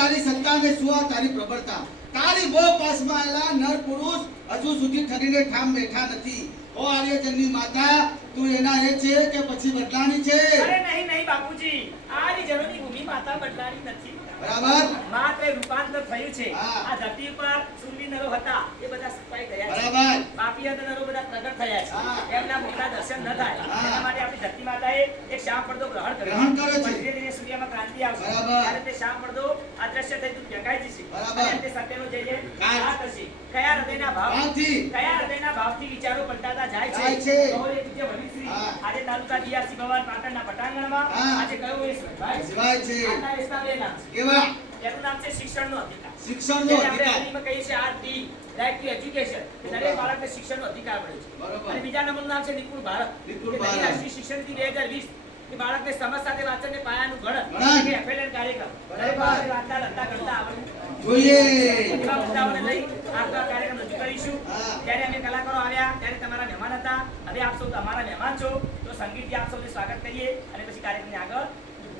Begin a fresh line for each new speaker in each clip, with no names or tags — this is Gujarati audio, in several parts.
તારી સત્તા ને શું આ તારી પ્રબળતા? તારી બહુ પાસમાં આયેલા નર પુરુષ હજુ સુધી ઠરીને ઠામ બેઠા નથી. ઓ આર્યજનની માતા તું એના એ છે કે પછી બદલાની છે?
અરે નહીં નહીં બાપુજી. આની જનોની ભૂમિ માતા બદલાની નથી.
બરાબર?
માત્ર રૂપાંતર થયું છે. આ ધરતી પર સુરવી નરો હતા. એ બધા સપાઈ ગયા છે.
બરાબર.
પાપિયા નરો બધા પ્રગટ થયા છે. એમના મોટા દર્શન ન થાય. એના માટે આપણી ધરતી માતાએ એક શ્યામ પડદો ગ્રહણ કર્યો.
ગ્રહણ કર્યો છે.
ધીરે ધીરે સૂર્યમાં ક્રાંતિ આવશે.
બરાબર.
ત્યારે તે શ્યામ પડદો અદ્રશ્ય થઈ દૂર જગાઈ જશે
બરાબર.
અને તે સત્યનો જય જય થશે કયા હૃદયના
ભાવથી.
કયા હૃદયના ભાવથી વિચારો પલટાતા જાય છે એ પૂજ્ય વડીશ્રી. આજે તાલુકા બીઆરસી ભવન પાટણના પટાંગણમાં આજે કયો એ ભાઈ
સિવાય છે
આના વિસ્તારેના.
કેવા
એનું નામ છે શિક્ષણનો અધિકાર
શિક્ષણનો
જેને આપણે કહીએ છીએ right to education. કે દરેક બાળકને શિક્ષણનો અધિકાર મળે છે. અને બીજા નંબરનું નામ છે નિપુણ ભારત.
નિપુણ ભારત.
રાષ્ટ્રીય શિક્ષણ નીતિ 2020 કે બાળકને સમજ સાથે વાંચનને પાયાનું ગણન.
ગણન.
કે FLN કાર્યક્રમ.
બરાબર.
દરેક બાળકને વાંચતા, લખતા, ગણતા આવડવું.
જોઈએ
એવા મુદ્દાઓને લઈ આજનો આ કાર્યક્રમ રજૂ કરીશું.
હા.
ત્યારે અમે કલાકારો આવ્યા ત્યારે તમારા મહેમાન હતા હવે આપ સૌ અમારા મહેમાન છો તો સંગીતથી આપ સૌને સ્વાગત કરીએ અને પછી કાર્યક્રમને આગળ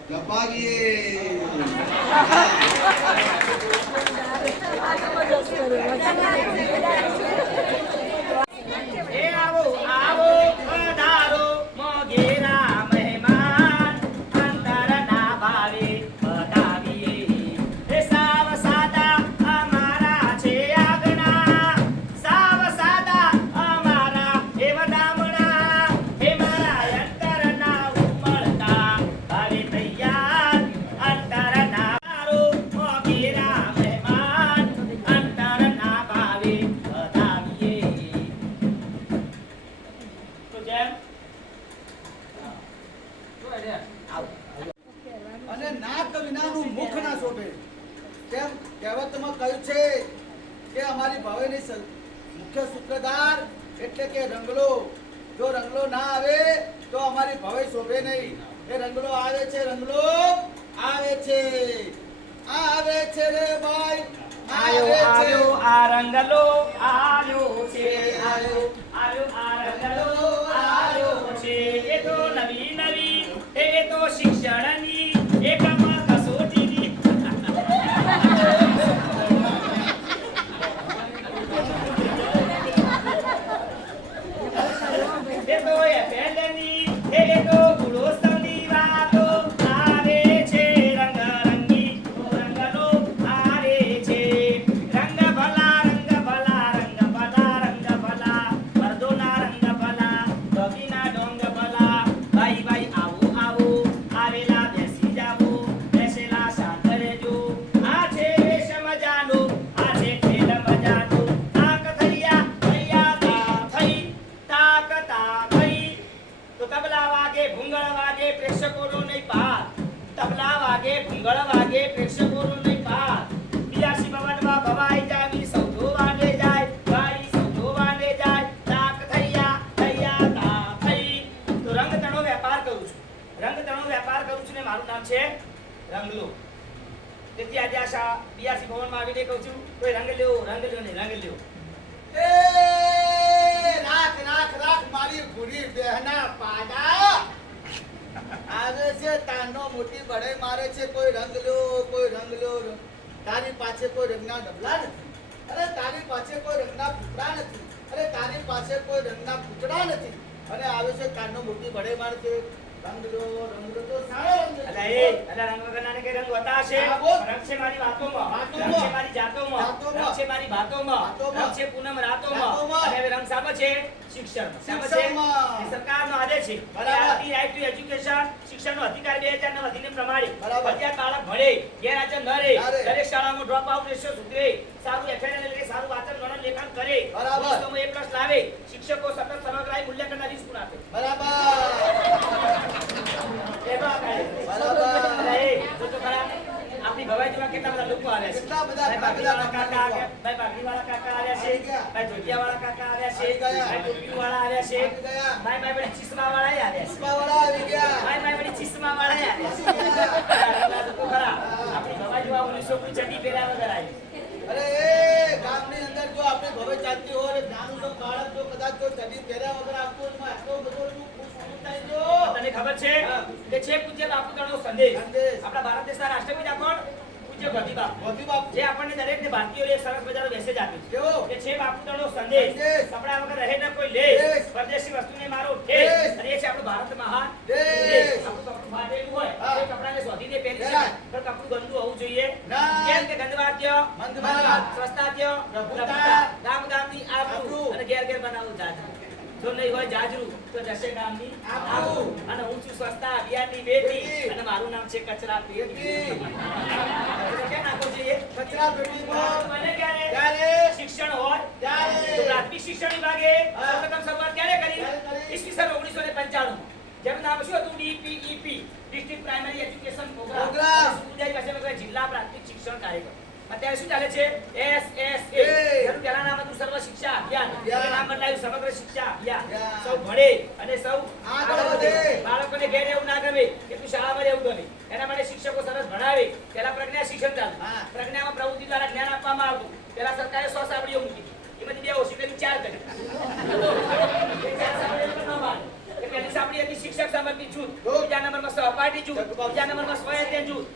દબાવીએ કેમ કહેવતમાં કહ્યું છે કે અમારી ભાવેની મુખ્ય સૂત્રધાર એટલે કે રંગલો. જો રંગલો ના આવે તો અમારી ભાવે શોભે નહીં. એ રંગલો આવે છે રંગલો આવે છે. આવે છે રે ભાઈ
આવ્યો
આવ્યો
આ રંગલો આવ્યો છે આવ્યો. આવ્યો આ રંગલો આવ્યો છે. એ તો નવી નવી એ તો શિક્ષણની રંગ લ્યો.
એ, રાખ રાખ રાખ, મારી ભૂરી બહેના પાડા. આવે છે તાનો મોટી બળે મારે છે, કોઈ રંગ લ્યો, કોઈ રંગ લ્યો તારી પાસે કોઈ રંગના ડબલા નથી. અરે, તારી પાસે કોઈ રંગના પૂતળા નથી. અરે, તારી પાસે કોઈ રંગના પૂતળા નથી. અને આવે છે તાનો મોટી બળે મારે છે રંગ લો રંગ લો તો સારો રંગ લો.
અલા એ અલા રંગ વગરનાને કઈ રંગ હોતા હશે
હા, બોલ.
રંગ છે મારી વાતોમાં
વાતોમાં.
રંગ છે મારી જાતોમાં
જાતોમાં.
રંગ છે મારી ભાતોમાં
વાતોમાં.
રંગ છે પૂનમ રાતોમાં
રાતોમાં.
અને હવે રંગ સાબો છે શિક્ષણમાં શામાં છે
શિક્ષણમાં.
એ સરકારનો આદેશ છે
બરાબર.
કે રાઈટ ટુ એજ્યુકેશન શિક્ષણનો અધિકાર 2009 અધિનિયમ પ્રમાણે બાળક ભણે ગેરહાજર ન રહે. દરેક શાળામાં ડ્રોપ આઉટ રેશિયો સુધરે સારું એફએનએલ એટલે સારું વાંચન ગણન લેખન કરે
બરાબર.
એ પ્લસ લાવે શિક્ષકો સતત સમગ્ર મૂલ્યાંકન વીસ ગુણ આપે
બરાબર
એનો ભવાઈ જેવા આપણી કેટલા બધા લોકો આપણી
અરે ગામની અંદર જો આપણે ભવે ચાલતી હોય તો બાળક જો કદાચ જો ચડી પહેર્યા વગર આપતો આટલો બધો તું ખુશ ખુશ થાય જો.
તને ખબર છે કે છે પૂજ્ય બાપુજીનો સંદેશ
સંદેશ.
આપણા ભારત દેશના રાષ્ટ્રપિતા કોણ પૂજ્ય ગોધી બાપુ
બાપુ
જે આપણને દરેકને ભારતીયોને એક સરસ મજાનો મેસેજ આપ્યો કે છે બાપુદાનો સંદેશ
સંદેશ.
કપડા વગર રહે ન કોઈ લેશ. પરદેશી વસ્તુને મારો ઠેસ. અને એ છે આપણો ભારત મહાન
દેશ.
આપણું કપડું ફાટેલું હોય એ કપડાને શોધીને પહેરી. શકાય. પણ કપડું ગંદુ હોવું જોઈએ
ના.
કેમ કે ગંદવાદ્ય
મંદવાદ.
સ્વસ્થાદ્ય
પ્રભુતા.
ગામ ગામની આબરૂ. અને ઘેર ઘેર બનાવું જાજરૂ જો નહીં હોય જાજરૂ તો જશે ગામની. અને હું. છું સ્વચ્છતા અભિયાનની બેટી. અને મારું નામ છે કચરા પેટી જોઈએ ક્યારે શિક્ષણ હોય
ત્યારે
પ્રાથમિક શિક્ષણ વિભાગે
હા.
સૌપ્રથમ શરૂઆત ક્યારે કરી? ઈસવીસન 1995 જેનું નામ શું હતું? DPEP district primary education programme. ઉદય જિલ્લા પ્રાથમિક શિક્ષણ કાર્યક્રમ. અત્યારે શું ચાલે છે? એસએસએ
એ.
જેનું પહેલા નામ હતું સર્વ શિક્ષા અભિયાન. હવે નામ બદલાયું સમગ્ર શિક્ષા અભિયાન. સૌ ભણે અને સૌ
આગળ વધે.
બાળકોને ઘેર એવું ના ગમે એટલું શાળામાં રહેવું ગમે. એના માટે શિક્ષકો સરસ ભણાવે. પહેલા પ્રજ્ઞા શિક્ષણ ચાલતું પ્રજ્ઞામાં પ્રવૃત્તિ દ્વારા જ્ઞાન આપવામાં આવતું. પહેલા સરકારે સો સાંભળીઓ મૂકી. એમાંથી બે ઓછી કરી ચાર કરી. પહેલી સાંભળી હતી શિક્ષક સંબંધી જૂથ
જૂથ.
બીજા નંબરમાં સહપાઠી જૂથ બીજા નંબરમાં સ્વયં જૂથ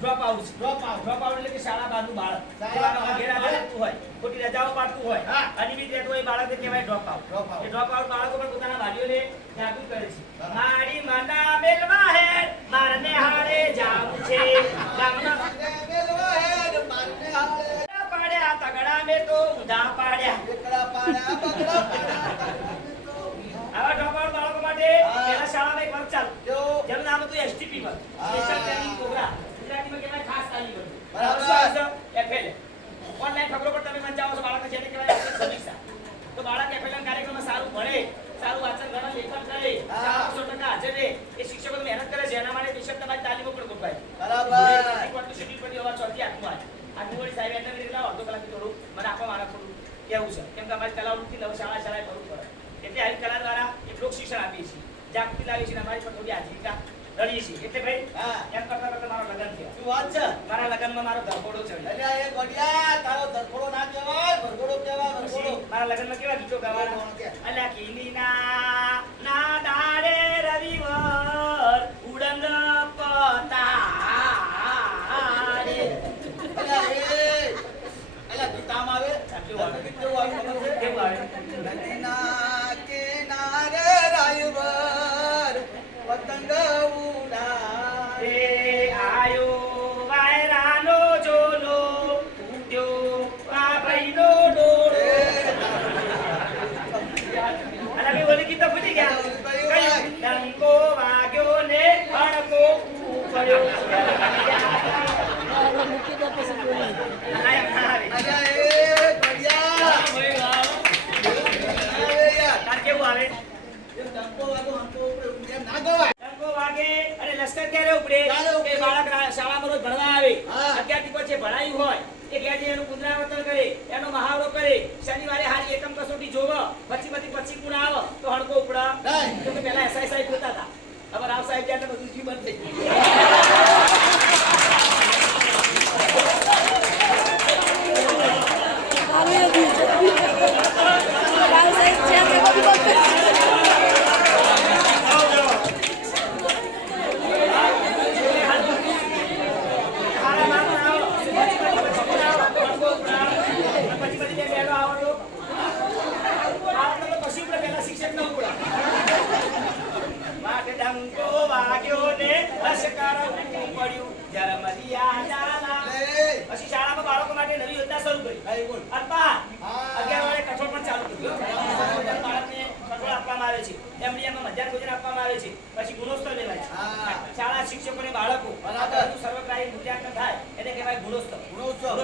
drop out
drop out
drop out એટલે કે શાળા બહારનું બાળક. શાળામાં ઘેરા રહેતું હોય ખોટી રજાઓ પાડતું હોય. અનિયમિત રહેતું હોય બાળકને કહેવાય drop out
drop
out drop out બાળકો પણ પોતાના વાલીઓને જાગૃત કરે છે. મારી મના મેલવા હે મારને હારે જાવું છે. ગામમાં
મેલવા હેડ મારને હાલે
પાડ્યા તગડા મે તો ઉધા પાડ્યા.
પાડ્યા
આવા ડ્રોપ આઉટ બાળકો માટે પહેલા શાળામાં એક વર્ગ ચાલુ જેનું નામ હતું એસટીપી વર્ગ. સ્પેશિયલ ટ્રેનિંગ પ્રોગ્રામ ગુજરાતીમાં કહેવાય ખાસ તાલીમ વર્ગ
બરાબર.
એફએલ ઓનલાઈન ખબરો પર તમે મંચાવો છો બાળકને જેને કહેવાય આપણે સમીક્ષા તો બાળક એફએલ કાર્યક્રમમાં સારું ભણે સારું વાંચન ગણન લેખન કરે
હા.
શાળામાં સો ટકા હાજર રહે એ શિક્ષકો મહેનત કરે છે એના માટે નિશબ્દ તમારી તાલીમો પણ ગોઠવાય
બરાબર
શેડ્યુલ પરથી અવાર ચોથી હાથમાં આવે. આ કુંવરી સાહેબ એમને કીધું લાવો અડધો કલાકથી થોડું મને આપવા મારા થોડું છે અમારી કલાવૃત્તિ શાળા શાળાએ કરવું પડે. એટલે આવી કલા દ્વારા એક લોક શિક્ષણ આપીએ છીએ. જાગૃતિ લાવીએ છીએ અમારી પર થોડી આજીવિકા રડીએ છીએ. એટલે ભાઈ
હા.
એમ કરતા કરતા મારો લગ્ન થયો.
શું વાત છે?
મારા લગ્નમાં મારો ધરપોડો ચડ્યો.
અલ્યા એ ગોડિયા તારો ધરખોડો ના કહેવાય ભરગોડો કહેવાય ભરગોડો
મારા લગ્નમાં કેવા ગીતો ગાવાના? અલ્યા કીલીના ના દાડે રવિવાર ઉડંગ
અલ્યા આમ આવે?
કેવું આવે?
ગીત
એનું પુનરાવર્તન કરે એનો મહાવરો કરે. શનિવારે હારી એકમ કસોટી જોવો પછી પછી પછી ગુણ આવે તો હડકો ઉપડા. તો પહેલા એસઆઈ સાહેબ હોતા હતા. હવે રાવ સાહેબ ત્યાં એટલે બધું જીવન થઈ ગયું હારા મામા આવો. પછી પછી પછી ગુણ આવે, હડકો ઉપડા. પછી પછી બે બેનો આવડો. આવડો તો પછી ઉપડે, પહેલા શિક્ષક ન ઉપડા. વાગ ડંકો વાગ્યો ને લશ્કર ઊભું પડ્યું. ઝરમરિયા ઝાલા.
લે
પછી શાળામાં બાળકો માટે નવી યોજના શરૂ કરી
ભાઈ બોલ
અલ્પા
હા.
અગિયાર વાગે કઠોળ પણ ચાલુ કર્યું બાળકને કઠોળ આપવામાં આવે છે એમડીએમાં મધ્યાહન ભોજન આપવામાં આવે છે પછી ગુણોત્સવ લેવાય છે
હા.
શાળા શિક્ષકોને બાળકો
બરાબર.
આ બધું સર્વગ્રાહી મૂલ્યાંકન થાય એને કહેવાય ગુણોત્સવ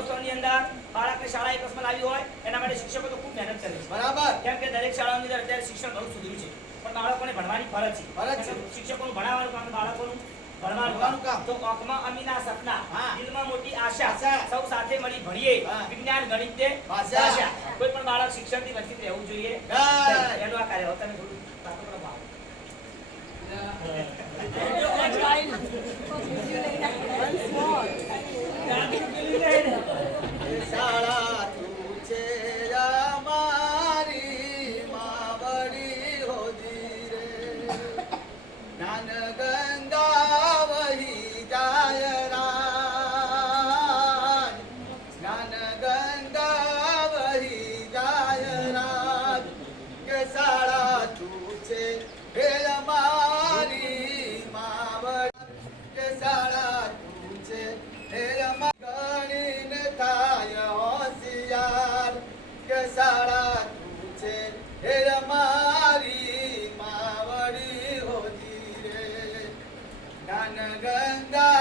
ગુણોત્સવ.
અંદર બાળકને શાળા એકસમાં લાવી હોય એના માટે શિક્ષકો તો ખૂબ મહેનત કરે છે
બરાબર
કેમ કે દરેક શાળાની અંદર અત્યારે શિક્ષણ ઘણું સુધર્યું છે પણ બાળકોને ભણવાની ફરજ છે
ફરજ છે.
શિક્ષકોનું ભણાવવાનું કામ બાળકોનું ભણવાનું
ભણવાનું
કામ
કામ.
તો આંખમાં અમીના સપના દિલમાં મોટી આશા. સૌ સાથે મળી ભણીએ વિજ્ઞાન ગણિત ને
ભાષા.
ભાષા કોઈ પણ બાળક શિક્ષણથી વંચિત રહેવું જોઈએ. એનું આ કાર્ય તમે થોડું વાતો કરો ભાવ.
શાળા કે શાળા તું છે. હે મારી માવડી હોજી રે. જ્ઞાન ગંગા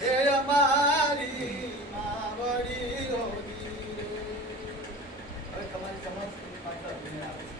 હે અમારી માવડી હોજી હવે તમારી સમજ પાછળ આવે છે.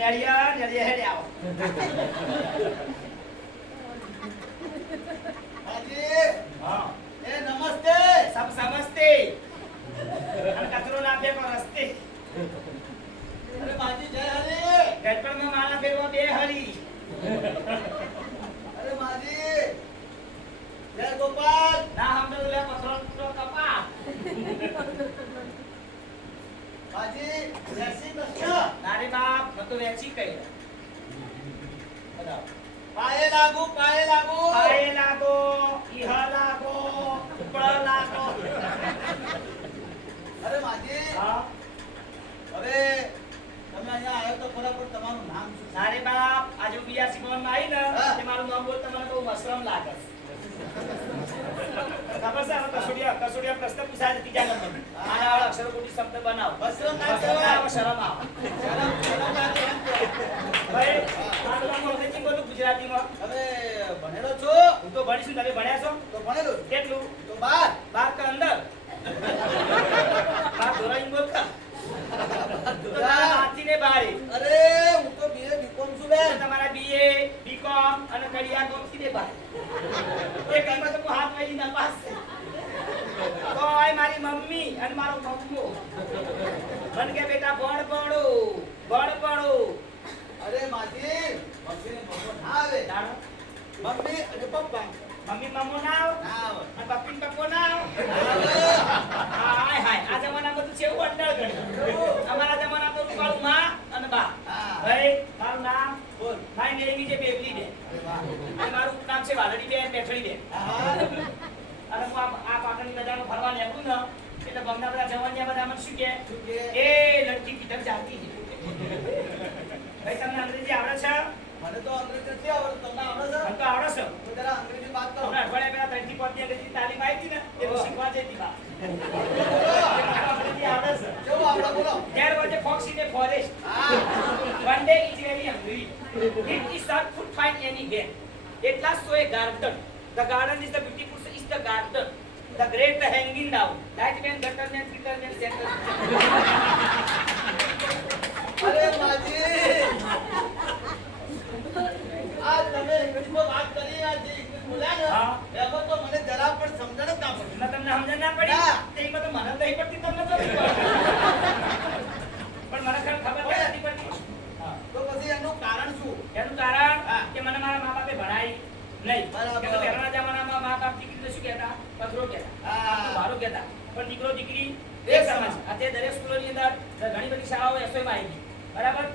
બધા નેળિયા, નેળિયા હેડે આવો.
હાજી
હા.
એ નમસ્તે
સબ સમજતે. અને કચરો ના ફેંકો રસ્તે.
અરે માજી જય હરી
ગટરમાં માળા ફેરવો બે હરી.
અરે માજી જય ગોપાલ
ના હમણાં લે પથરો કપા.
માજી જય શ્રી કૃષ્ણ
બાપ, મેં તો વેચી કઈ.
પાયે લાગુ પાયે લાગુ
પાયે લાગો, ઇહ લાગો, ઉપર લાગો.
અરે માજી
હા.
હવે તમે અહીંયા આવ્યો તો ખરા પણ તમારું નામ શું છે?
બાપ, આજે બીજા શીખવામાં આવી ને, તે મારું નામ બોલતા મને બહુ મશરમ લાગે. ખબર છે? કસોડિયા-
ના
ના ભણીશું, તમે ભણ્યા છો?
તો ભણેલો
કેટલું?
તો બાર
બાર કે અંદર? બાર ધોરાઈને બોલતા? હાથીને બારે.
અરે હું તો બીએ બીકોમ છું બેન
તમારા BA, બીકોમ અને કડિયા કોમથી બે બાર. એક એમાં તો હાથ મેલી ના પાસે તો આય મારી મમ્મી અને મારો મમ્મો મને કે બેટા ભણ ભણો ભણ ભણો.
અરે માજી મમ્મીને પપ્પો ના આવે. મમ્મી અને પપ્પા.
મમ્મી મમ્મો ના આવ?
ના આવે.
અને પપ્પી ને પપ્પો ના આવ. હાય હાય. આ જમાના બધું છે એવું અંડળ ગણ્યું અમારા જમાના તો રૂપાળું માં અને બા.
હા.
ભાઈ મારું નામ
બોલ.
ભાઈ મેરી બીજે છે બેબલી બેન
અરે વાહ
અને મારું ઉપનામ છે વાલડી બેન બેઠડી બેન અને હું આ આ પાટણની બજારમાં ફરવા નીકળું ને એટલે ગામના બધા જવાનિયા બધા મને શું
કે?
એ લડકી કિધર જાતી ભાઈ તમને અંગ્રેજી આવડે છે?
મને તો અંગ્રેજી નથી આવડતું. તમને આવડે છે?
તો આવડે છે.
તો જરા અંગ્રેજી વાત કરો.
હમણાં અઠવાડિયા પહેલા ત્રણથી પાંચની અંગ્રેજી તાલીમ આવી હતી ને એ હું. શીખવા જતી બા. અંગ્રેજી આવડે છે.
કેવું આવડે બોલો?
There was a fox in a forest.
હા
One day it very hungry. It any not it. Last saw a garden. The garden is the beautiful is the garden. The great hanging down. That man, better than Peter than center.
અરે માજી
નહીં
બરાબર.
કેમ કે પહેલાના જમાનામાં મા બાપ દીકરીને શું કહેતા પથરો કહેતા
હા.
ભારો કહેતા પણ દીકરો દીકરી
એક
એક
સમાન.
સમાન અત્યારે દરેક સ્કૂલોની અંદર ઘણી બધી શાળાઓ એસઓએ માં આવી ગઈ બરાબર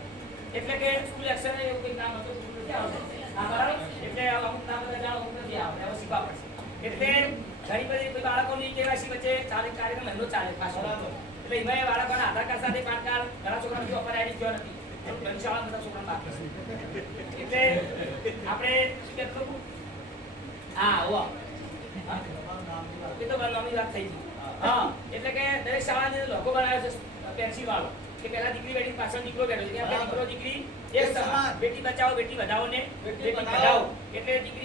એટલે કે સ્કૂલ એક્શન એવું કંઈક નામ હતું સ્કૂલ નથી આવડતું. હા બરાબર એટલે અમુક નામ બધા જાણો અમુક નથી આવડે હવે શીખવા પડશે એટલે ઘણી બધી કોઈ બાળકોની કેવાયસી વચ્ચે ચાલે કાર્યક્રમ એમનો ચાલે પાછો
બરાબર.
એટલે એમાં બાળકોના આધાર કાર્ડ સાથે પાન કાર્ડ ઘણા છોકરા જો અપાર આઈડી થયો નથી ઘણી બધા છોકરાને બાકી એટલે આપણે શું કહેતું હા હો. એ તો નામની વાત થઈ ગઈ. હા. એટલે કે દરેક શાળાની લોકો બનાવ્યો છે પેન્સિલ વાળો કે પહેલા દીકરી બેઠી પાછળ દીકરો બેઠો છે. આપણે દીકરો દીકરી એક સમાન. બેટી બચાવો બેટી વધાવો ને.
બેટી. પઢાઓ
એટલે દીકરી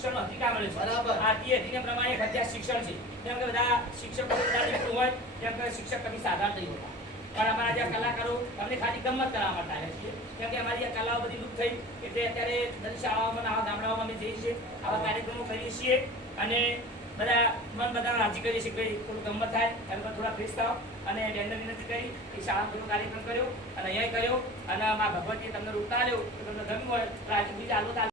શિક્ષણનો અધિકાર મળે છે.
બરાબર.
અધિનિયમ પ્રમાણે ફરજિયાત શિક્ષણ છે. જેમ કે બધા શિક્ષકો બધા હોય તેમ કે શિક્ષક કદી સાધાર નહીં હોતા. પણ અમારા જે કલાકારો અમને ખાલી ગમત કરવા માટે આવ્યા છીએ કેમ કે અમારી આ કલાઓ બધી લુપ્ત થઈ એટલે અત્યારે દરેક શાળાઓમાં આવા ગામડાઓમાં અમે જઈએ છીએ આવા કાર્યક્રમો કરીએ છીએ અને બધા મન બધા રાજી કરીએ છીએ ભાઈ થોડું ગમત થાય પર થોડા ફ્રેશ થાવ અને બેનર વિનંતી કરી એ શાળામાં થોડો કાર્યક્રમ કર્યો અને અહીંયા કર્યો અને મા ભગવતીએ તમને રૂપતા આવ્યો તમને ગમ્યું હોય તો આજે બીજા